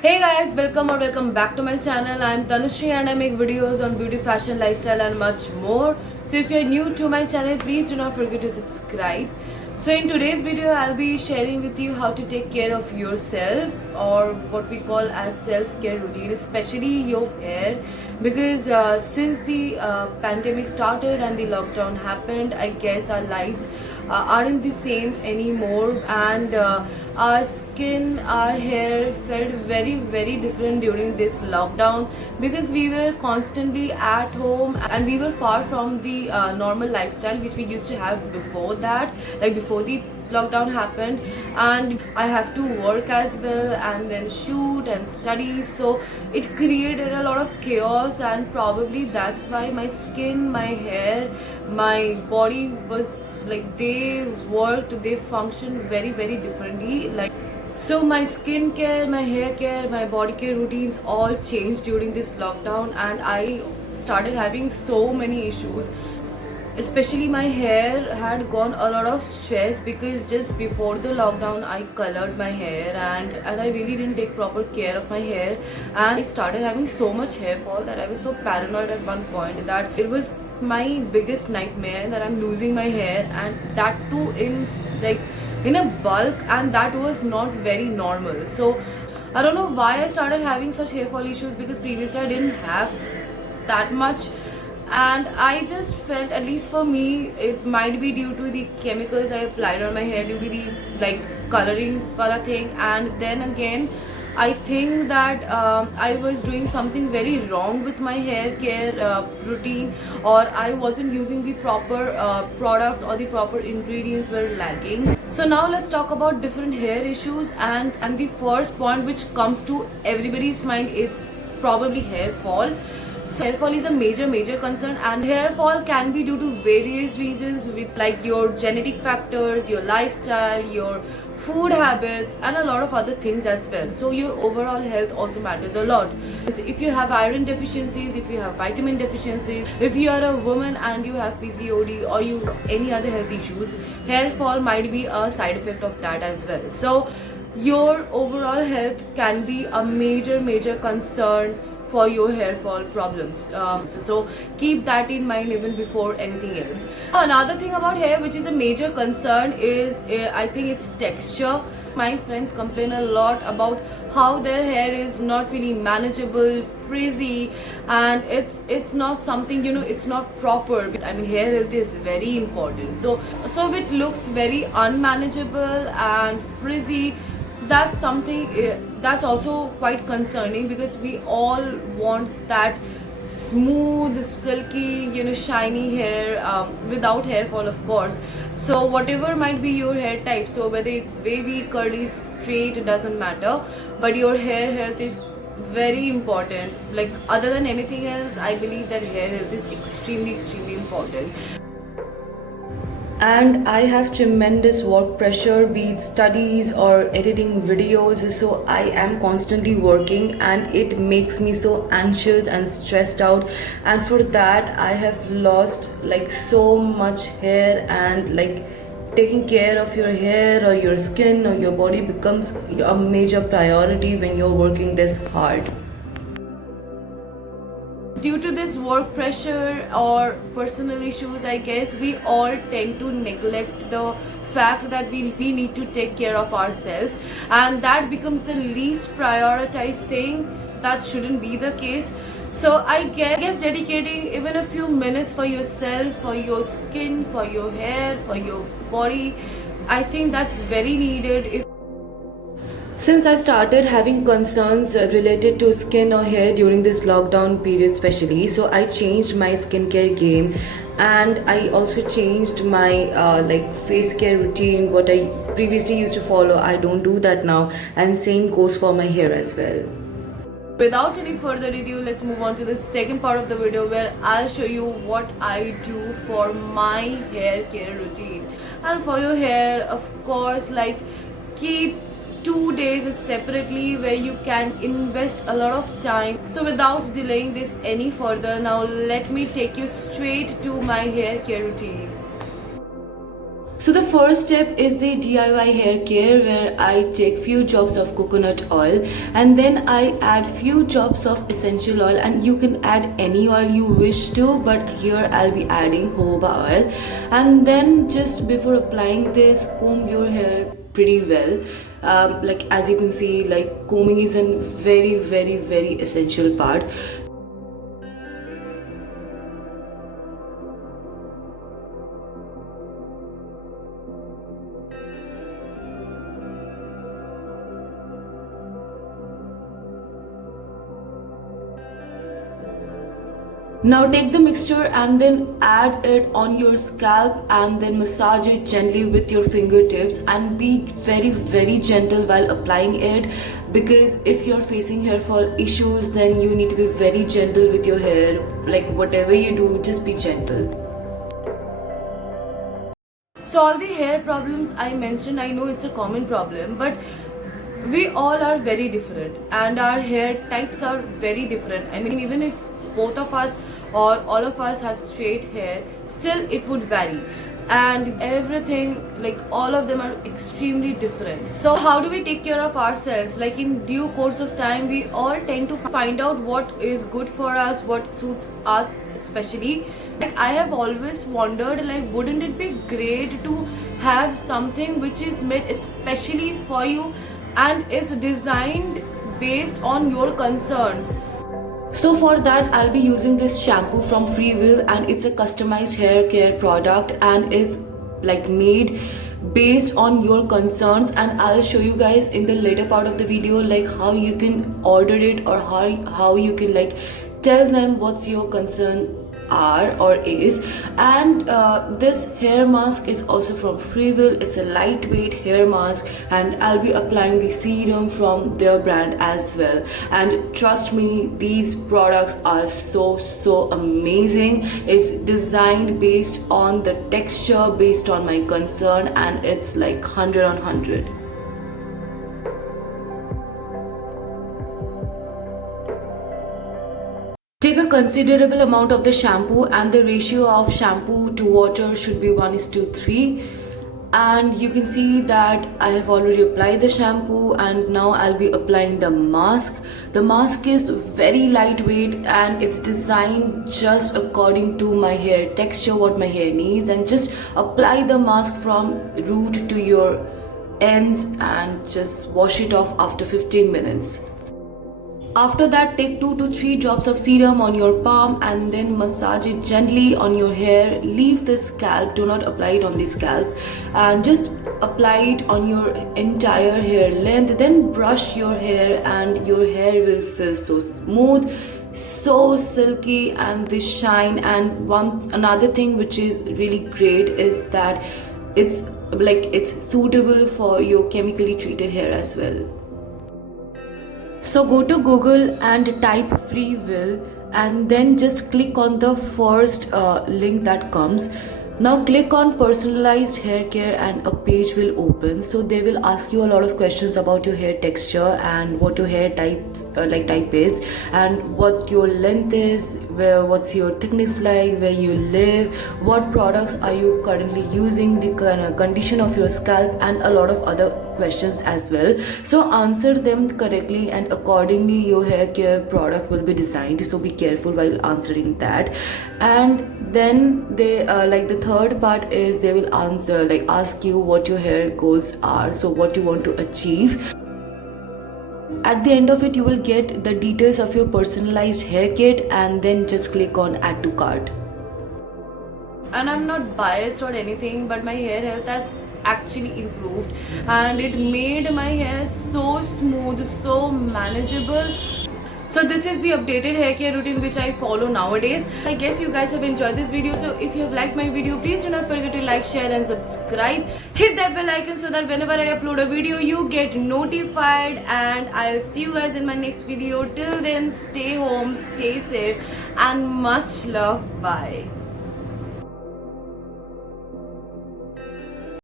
Hey guys, welcome back to my channel. I'm Tanushree and I make videos on beauty, fashion, lifestyle and much more. So if you're new to my channel, please do not forget to subscribe. So in today's video, I'll be sharing with you how to take care of yourself, or what we call as self-care routine, especially your hair, because since the pandemic started and the lockdown happened, I guess our lives aren't the same anymore, and our skin, our hair felt very different during this lockdown, because we were constantly at home and we were far from the normal lifestyle which we used to have before that, like before the lockdown happened. And I have to work as well and then shoot and study, so it created a lot of chaos, and probably that's why my skin, my hair, my body was like, they function very differently. Like, so my skincare, my hair care, my body care routines all changed during this lockdown, and I started having so many issues. Especially my hair had gone a lot of stress, because just before the lockdown I colored my hair, and I really didn't take proper care of my hair, and I started having so much hair fall that I was so paranoid at one point that it was my biggest nightmare that I'm losing my hair, and that too in a bulk, and that was not very normal. So I don't know why I started having such hair fall issues, because previously I didn't have that much. And I just felt, at least for me, it might be due to the chemicals I applied on my hair, due to the like coloring wala thing. And then again, I think that I was doing something very wrong with my hair care routine, or I wasn't using the proper products, or the proper ingredients were lacking. So now let's talk about different hair issues, and the first point which comes to everybody's mind is probably hair fall. So hair fall is a major concern, and hair fall can be due to various reasons, with like your genetic factors, your lifestyle, your food habits, and a lot of other things as well. So your overall health also matters a lot. If you have iron deficiencies, if you have vitamin deficiencies, if you are a woman and you have PCOD, or you any other health issues, hair fall might be a side effect of that as well. So your overall health can be a major concern for your hair fall problems. So keep that in mind even before anything else. Another thing about hair which is a major concern is I think it's texture. My friends complain a lot about how their hair is not really manageable, frizzy, and it's not something, it's not proper. I mean, hair health is very important. So if it looks very unmanageable and frizzy, that's something that's also quite concerning, because we all want that smooth, silky, shiny hair without hair fall, of course. So whatever might be your hair type, so whether it's wavy, curly, straight, it doesn't matter, but your hair health is very important. Like, other than anything else, I believe that hair health is extremely important. And I have tremendous work pressure, be it studies or editing videos, so I am constantly working, and it makes me so anxious and stressed out, and for that I have lost like so much hair. And like, taking care of your hair or your skin or your body becomes a major priority when you're working this hard. Due to this work pressure or personal issues, I guess we all tend to neglect the fact that we need to take care of ourselves, and that becomes the least prioritized thing. That shouldn't be the case. So I guess dedicating even a few minutes for yourself, for your skin, for your hair, for your body, I think that's very needed. Since I started having concerns related to skin or hair during this lockdown period, especially, so I changed my skincare game, and I also changed my like face care routine. What I previously used to follow, I don't do that now, and same goes for my hair as well. Without any further ado, let's move on to the second part of the video, where I'll show you what I do for my hair care routine. And for your hair, of course, like, keep 2 days separately where you can invest a lot of time. So without delaying this any further, now let me take you straight to my hair care routine. So the first step is the DIY hair care, where I take few drops of coconut oil and then I add few drops of essential oil, and you can add any oil you wish to, but here I'll be adding jojoba oil. And then just before applying this, comb your hair pretty well. Like as you can see, like combing is a very essential part. Now take the mixture and then add it on your scalp and then massage it gently with your fingertips, and be very gentle while applying it, because if you're facing hair fall issues, then you need to be very gentle with your hair. Like whatever you do, just be gentle. So all the hair problems I mentioned, I know it's a common problem, but we all are very different and our hair types are very different. I mean, even if both of us or all of us have straight hair, still it would vary, and everything, like all of them are extremely different. So how do we take care of ourselves? Like in due course of time, we all tend to find out what is good for us, what suits us especially. Like I have always wondered, like wouldn't it be great to have something which is made especially for you and it's designed based on your concerns. So for that, I'll be using this shampoo from Freewill, and it's a customized hair care product, and it's like made based on your concerns, and I'll show you guys in the later part of the video like how you can order it, or how you can like tell them what's your concern are or is. And this hair mask is also from Freewill. It's a lightweight hair mask, and I'll be applying the serum from their brand as well. And trust me, these products are so amazing. It's designed based on the texture, based on my concern, and it's like 100 on 100. Take a considerable amount of the shampoo, and the ratio of shampoo to water should be 1:3. And you can see that I have already applied the shampoo, and now I'll be applying the mask. The mask is very lightweight and it's designed just according to my hair texture, what my hair needs, and just apply the mask from root to your ends and just wash it off after 15 minutes. After that, take 2 to 3 drops of serum on your palm and then massage it gently on your hair. Leave the scalp, do not apply it on the scalp, and just apply it on your entire hair length. Then brush your hair and your hair will feel so smooth, so silky, and this shine. And another thing which is really great is that it's suitable for your chemically treated hair as well. So go to Google and type Freewill, and then just click on the first link that comes. Now click on personalized hair care and a page will open. So they will ask you a lot of questions about your hair texture and what your hair type is, and what your length is, what's your thickness like, where you live, what products are you currently using, the condition of your scalp, and a lot of other questions as well. So answer them correctly, and accordingly your hair care product will be designed. So be careful while answering that. And then they the third part is they will ask you what your hair goals are, so what you want to achieve. At the end of it, you will get the details of your personalized hair kit, and then just click on add to cart. And I'm not biased or anything, but my hair health has actually improved, and it made my hair so smooth, so manageable. So this is the updated hair care routine which I follow nowadays. I guess you guys have enjoyed this video. So if you have liked my video, please do not forget to like, share and subscribe. Hit that bell icon so that whenever I upload a video, you get notified. And I'll see you guys in my next video. Till then, stay home, stay safe, and much love. Bye.